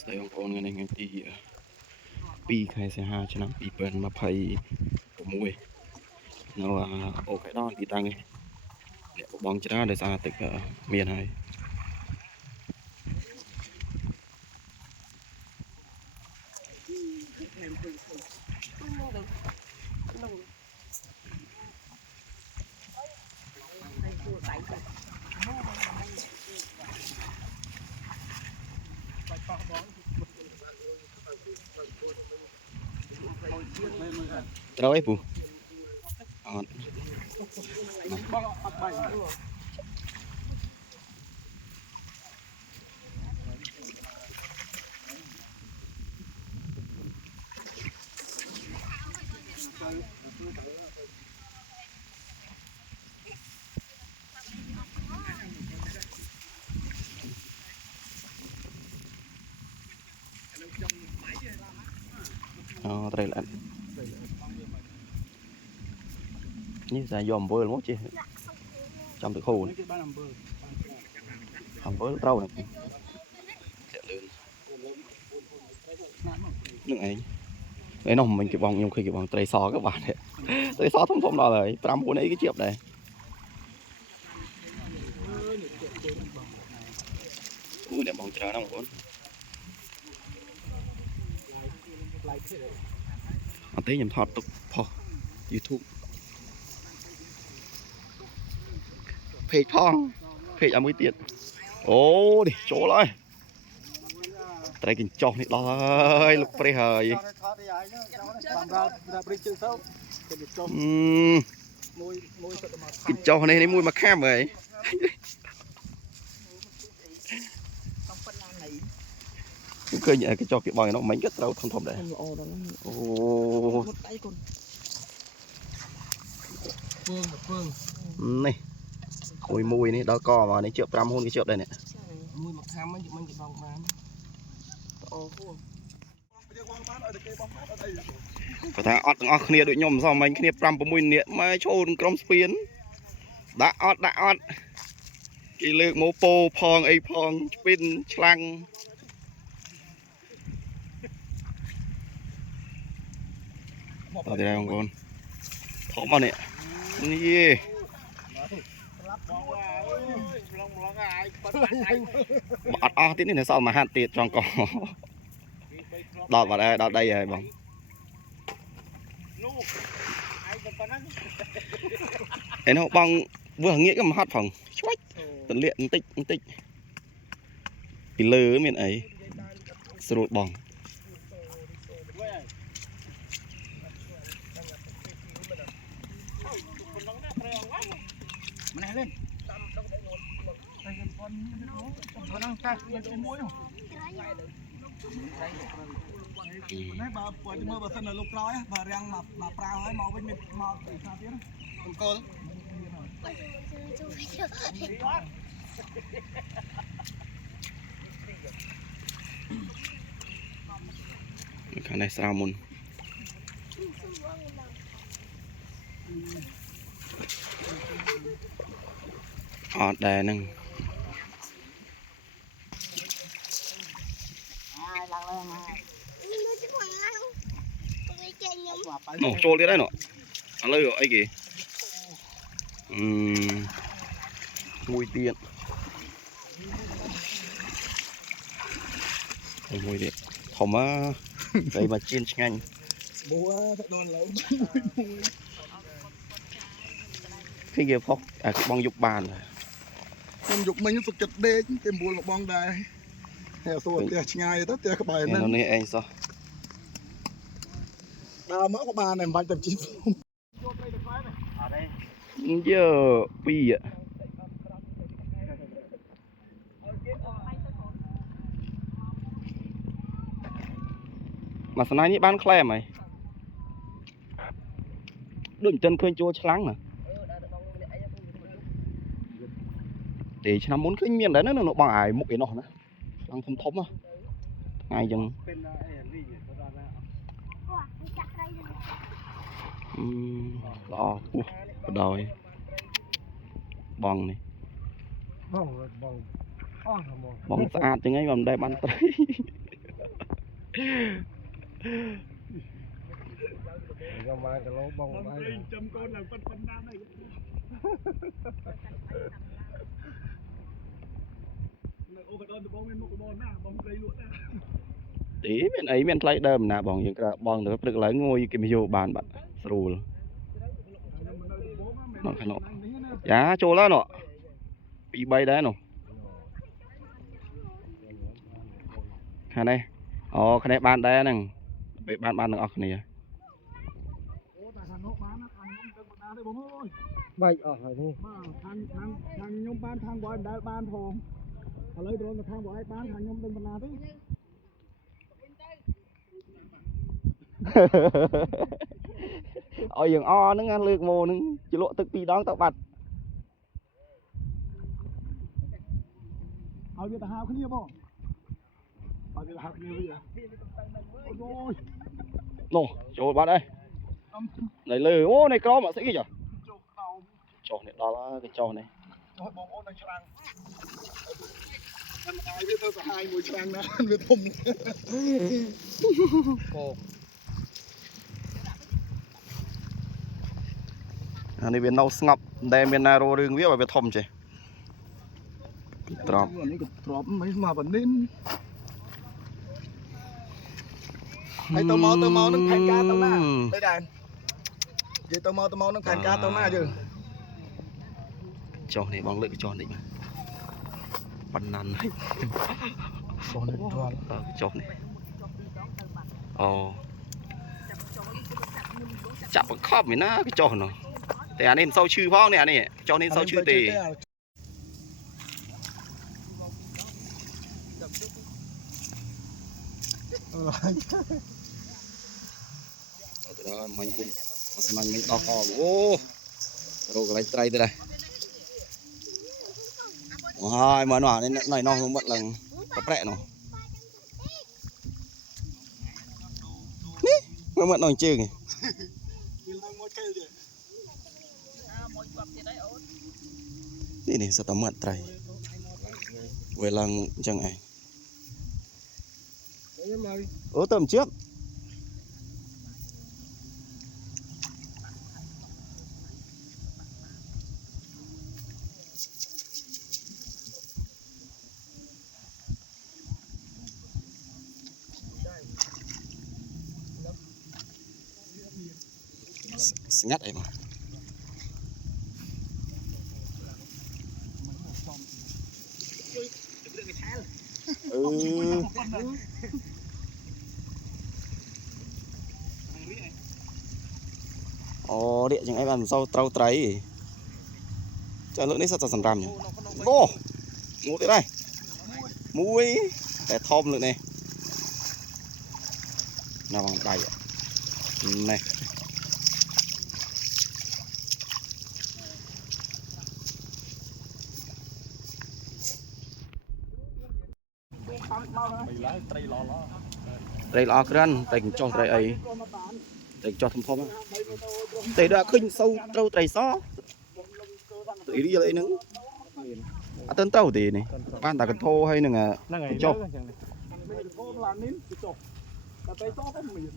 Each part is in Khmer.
ស្ដីបងប្អូនថ្ងៃនេះថ្ងៃទី2 ខែសីហាឆ្នាំ2026នៅអូខេដល់ទីតាំងនេះអ្នកបងច្រើនដោយសារទឹកមានហើយត្រូវអីពូអត់បងអត់បាយត្រីល្អនេះតែយកអំបិលមកចេះចាំទឹកហូរនេះគេបានអំបិលត្រូវណាធ្លាក់លឿននឹងឯងឯនោះមិញគេបងខ្ញុំឃើញគេបងត្រីសក៏បានត្រីសធំដល់ហើយ5 4អីគេជាបដែរអូអ្នកបងច្រើនណាស់បងប្អូនអត់ទេខ្ញុំថតទុកផុស YouTube เพจផងเพจឲ្យមួយទៀតអូនេះចូលហើយត្រីកញ្ចុះនេះដល់ហើយលោកព្រះហើយកញ្ចុះនេះមួយមកខាំហើយឃើញកញ្ចុះគេបងឯនោះមិញក៏ត្រូវធំដែរអូនេះមួយនេះដល់កមកនេះជាប់5 ហ៊ុនគេជាប់ដែរនេះមួយមកខាំមិញគេបងបានអូហួរបើថាអត់ទាំងអស់គ្នាដូចខ្ញុំសោះមិញគ្នា5 6នាក់មកឈោនឹងក្រុមស្ពានដាក់អត់គេលើកមកពោផងអីផងស្ពានឆ្លាំងអត់ទេបងប្អូនធំមកនេះនេះអត់អស់ទៀតនេះនៅសល់មួយហាត់ទៀតចង់កដល់បាត់ហើយដល់ដីហើយបងឯនោះបងវើងាកក៏មកហត់ផងឆ្វាច់ទលាក់បន្តិចពីលើមានអីស្រួលបងម្នេះlên đang cắt lên muối không này bà quay mưa bà thân là lục lói bà răng mà prao ấy màu bên màu từ sao tiếng con cô cái này sao môn đây nè nổ trôi đi đấy nọ lấy rồi ấy kì mùi tiền mùi điện thòm á đây mà chiên nhanh cái kia phóc cái bong dục bàn rồi bong dục mình phục chật đê tìm buồn một bong đài theo tôi thì ngay tất cả các bài nó này anh sao đào mỡ của bà này mạnh tầm 9 giờ pi ạ mà sáng nay nhỉ bán khle mày đừng chân khơi chua chlang nè để cho nó muốn cái miếng đấy nó bằng ải một cái nọ nữa đang thấm á ngay chừng đó đòi bong này bong sạch chừng ấy còn đây bán tay ខ្ញុំបានគីឡូបងបាយ ចាំកូនឡើងប៉ុណ្ណាហើយនៅអូកដនដបងមានមុខបងណាបងព្រៃលក់ណា ទីមានអីមានថ្លៃដើមណាបងយើងក្របងទៅព្រឹកឡើងងួយគេមកយកបានបាត់ស្រួលនោះខាងនោះយ៉ាចូលហើយនោះ2 3ដែរនោះខាងនេះអូខាងនេះបានដែរហ្នឹងពេលបានទាំងអស់គ្នា អូតែខាងនោះបានណាខាងខ្ញុំទៅបណ្ដាទេបងអើយ បាច់អស់ហើយនេះ បាទខាងខ្ញុំបានខាងបងមិនដែលបានផងឥឡូវត្រង់ទៅខាងបងឯងបានខាងខ្ញុំទៅបណ្ដាទេ ឲ្យយើងអហ្នឹងលើកម៉ូហ្នឹងជលក់ទឹក2 ដងទៅបាត់ ឲ្យវាទៅហៅគ្នាបងឲ្យវាទៅហៅគ្នាវិញអូយ នោះចូលបាត់ហើយនៅលើអូនៃក្រមអត់ស្អីចុះ ចូលក្តោប ចុះនេះដល់ហើយចុះនេះ ចូលបងអូននៅច្រាំងមិនឲ្យវាទៅសហាយមួយច្រាំងណាវាធំ កោ អានេះវានៅស្ងប់តែមានណារោរឿងវាឲ្យវាធំចេះត្រប់ នេះក៏ទ្របមិនមកបណ្ឌិនហើយទៅមកនឹងផែនការទៅណាទៅដែរនិយាយទៅមកនឹងផែនការទៅណាយើង ចុះនេះបងលើកចុះនេះប៉ុណ្ណាន់ហើយ បងនេះទ្រាំ ចុះនេះអូចាប់បង្ខប់ឯណាcáiចុះនោះតែអានេះមិនសូវឈឺផងនេះអានេះចុះនេះមិនសូវឈឺទេ ទៅដល់មាញ់ពុនស្មាញ់មិញដល់កអូរកកន្លែងត្រីទៅដែរអូហើយមើលនោះនេះណៃនោះមុតឡើងប្រែកនោះនេះមើលមុតនោះជើង វាឡើងមកគេទេមកជាប់ទៀតហើយអូន នេះសត្វតែមើលត្រីវាឡើងអញ្ចឹងឯងអូទៅមិនជឿ ស្ងាត់អីមកអូនេះចឹងឯងបានមិនសូវត្រូវត្រីចាលើកនេះសិតតែសម្រាប់អូងូទៀតដែរមួយតែធំលើកនេះណាបងដៃនេះ ត្រីល្អក្រាន់ត្រីកញ្ចុះត្រីអីត្រីកញ្ចុះធំៗតែដល់ឃើញសូវត្រូវត្រីសត្រីរៀលអីហ្នឹងអត់ទៅទេនេះបានតែកន្ធោហើយនឹងកញ្ចុះ មានធំឡាននេះចុះតែទៅសទៅមាន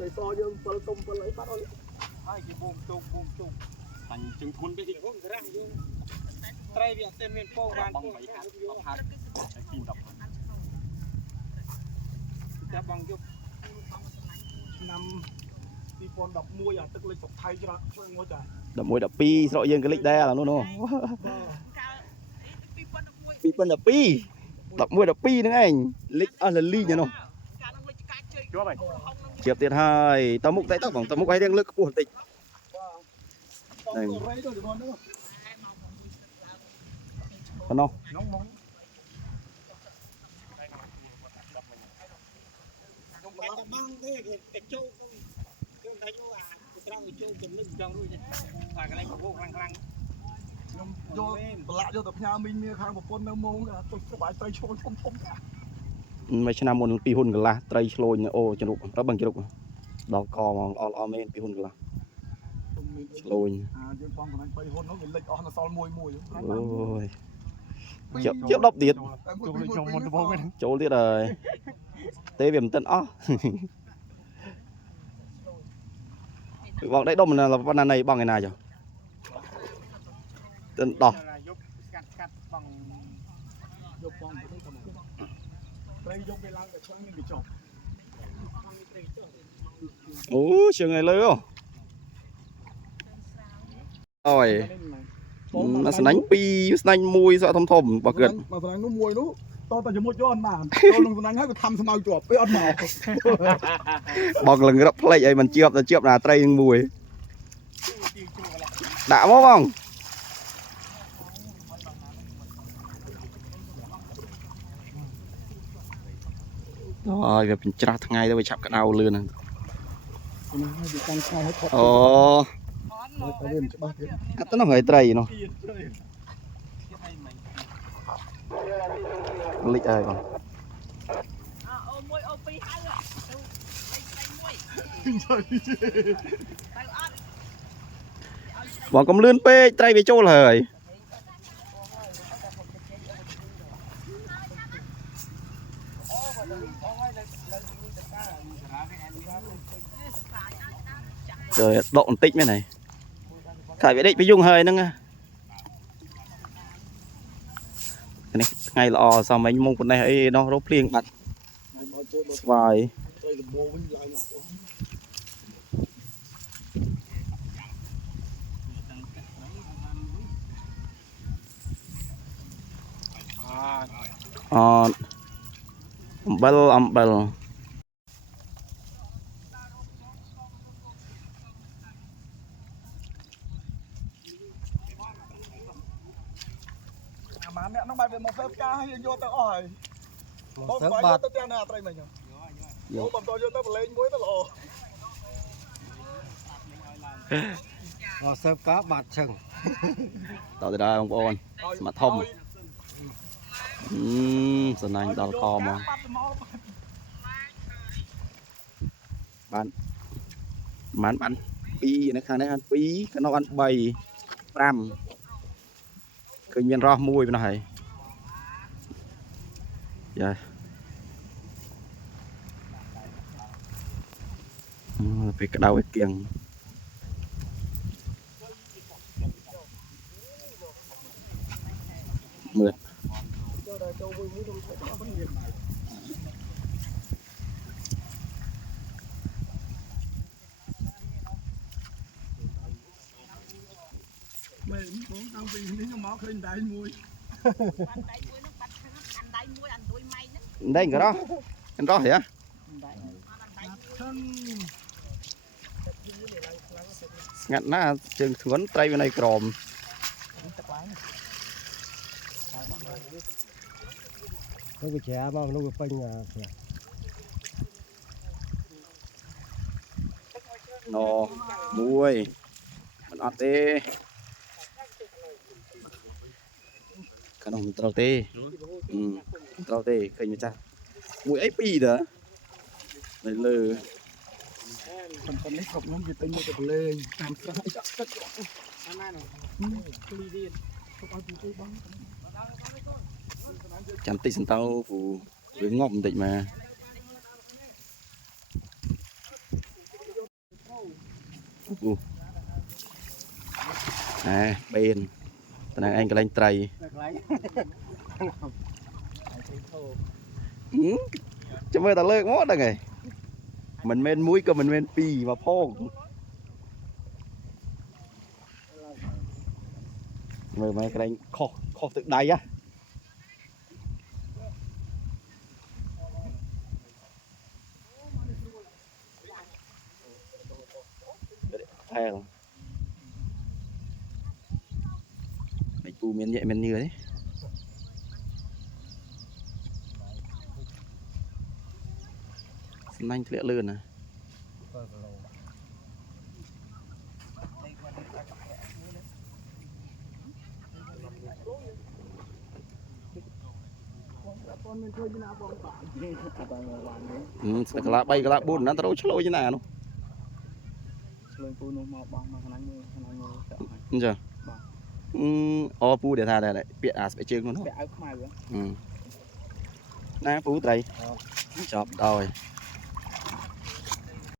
ទៅសយើង7ទុំ7អីបាត់អស់ហើយគេបូមជុំបាញ់ជើងធុនទៅទីហ្នឹងរាំងយើងត្រីវាអត់មានពងបានពង10ហាត់តែគី10ហាត់ចាប់បងយកឆ្នាំ2011អាទឹកលិចស្រុកថៃច្រើនខ្លួនមួយតា 11 12ស្រកយើងក៏លិចដែរឥឡូវនោះ 2012 11 12ហ្នឹងឯងលិចអស់លលីងនោះជាប់ទៀតហើយតមុខតែទៅបងតមុខឲ្យរៀងលើកខ្ពស់បន្តិចហ្នឹងប៉ុណ្ណោះ បងទេគេចូលគឺថាយកអាត្រង់ចូលចំណឹងចង់រួចអាកន្លែងកោខ្លាំងខ្ញុំយកប្រឡាក់យកទៅផ្ញើមីងមាខាងប្រពន្ធនៅម៉ោងទុកស្បាយត្រីឈោលធំមួយឆ្នាំមុន2ហ៊ុនកន្លះត្រីឆ្លូញអូជ្រុកបងជ្រុកដល់កមកល្អមែន2ហ៊ុនកន្លះឆ្លូញ យើងបងកន្លែង3ហ៊ុននោះវាលិចអស់នៅសល់មួយអូយ chiếc đọc tiệt ចូលមុនដំបូងហ្នឹង ចូលទៀតហើយទេវាមិនតិនអស់បងដៃដុំណាប៉ុណ្ណាណៃបងឯណាចុះតិនដោះ យកស្កាត់បងយកបងទៅទៅត្រីយកវាឡើងទៅឆ្លងនឹងវាចុះ អូជើងឯលើអូយមកស្នាញ់2ស្នាញ់1សក់ធំបើគិត មកស្នាញ់នោះមួយនោះតតែជាមួយយកអត់បានចូលនឹងស្នាញ់ហើយវាខំស្មៅជាប់ពេលអត់មក បងលឹងរកផ្លេចអីមិនជាប់ទៅជាប់ណាត្រីនឹងមួយដាក់មកបងអូយវាពេញច្រាស់ថ្ងៃទៅវាឆាប់ក្តៅលឿនហ្នឹង នេះវាកាន់ខ្សែឲ្យខត់ អូ ទៅវាច្បាស់ទៀត អត់ទៅនោះហើយត្រីនោះលិចហើយបង អូមួយអូពីរហៅទៅមួយ បងកុំលឿនពេកត្រីវាចូលហើយ rồi độ một tích mấy này khải về đích phải dùng hơi nâng này ngày lò sao mấy mông con này ấy nó rốt liền bật vài âm bel mà mẹ nó bay về một phép ca hay vô tới ỏi một phải vô tới tiền nào tới mình vô còn tôi vô tới lên muối tới lò một sớp cá bạt chừng tao từ đây ông ôn mà thông giờ này đào cò mà bán pi nó khang đấy ăn pi cái nó ăn bầy ramเคยมีรอมวยไปหน่อยdạ bị cái đầu cái kiềng mượt mình cũng đang vì những cái máu khơi đại mùi đây cái đó anh đó hả ngặt na trường thuấn tray bên này còm nó bị trẻ mà nó bị pênh à nó muôi mình ăn tê cái nó trâu tê trâu tê khơi như cha muôi ấy pi đó này lừa phần này không bị tinh một cái lên làm sao chắc chăm tí xin tao phụ với ngọc tịnh mà à bên này anh cái lanh tray cho mày ta lơ mót đây này mình men muối cơ mình men pi mà phong mày mày cái đánh kho kho tự đáy á theo mày tu miền nhẹ miền như đấy anh lẹ lươn à cái lá bay cái lá bùn nó tao đâu như nào nó giờ Ô pu để tha đây này bịa phải chơi luôn ពាក់អាវខ្មៅ nè pu đây chọc rồi